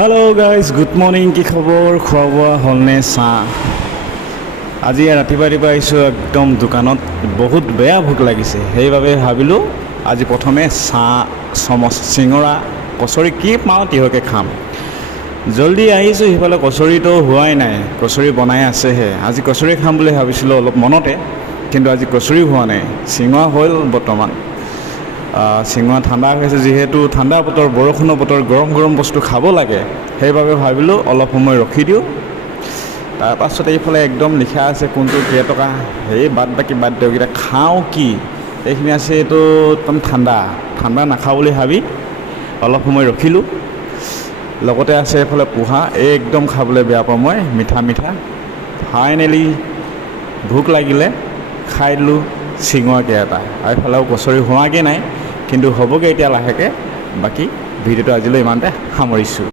Hello' guys, good morning. কি খবৰ? খোৱা বোৱা হ'লনে? চাহ আজি ৰাতিপুৱা আহিছোঁ একদম দোকানত। বহুত বেয়া ভোক লাগিছে, সেইবাবে ভাবিলোঁ আজি প্ৰথমে চাহ, চিঙৰা, কচৰি কি পাওঁ তিহকে খাম। জল্দি আহিছোঁ, সিফালে কচৰিটো হোৱাই নাই, কচৰি বনাই আছেহে। আজি কচৰি খাম বুলি ভাবিছিলোঁ অলপ মনতে, কিন্তু আজি কচৰি হোৱা নাই। চিঙৰা হ'ল বৰ্তমান। চিঙৰা ঠাণ্ডা হৈছে, যিহেতু ঠাণ্ডা বতৰ, বৰষুণৰ বতৰ, গৰম গৰম বস্তু খাব লাগে, সেইবাবে ভাবিলোঁ অলপ সময় ৰখি দিওঁ। তাৰপাছত এইফালে একদম লিখা আছে কোনটো কেইটকা, সেই বাদ দিয়ক, এতিয়া খাওঁ কি, এইখিনি আছে। এইটো একদম ঠাণ্ডা নাখাওঁ বুলি ভাবি অলপ সময় ৰখিলোঁ। লগতে আছে এইফালে পোহা, একদম খাবলৈ বেয়া পাওঁ মই, মিঠা। ফাইনেলি ভোক লাগিলে খাই দিলোঁ চিঙৰাকে এটা। আৰু এইফালেও কচৰি হোৱাগৈ নাই, কিন্তু হ'বগৈ এতিয়া লাহেকৈ। বাকী ভিডিঅ'টো আজিলৈ ইমানতে সামৰিছোঁ।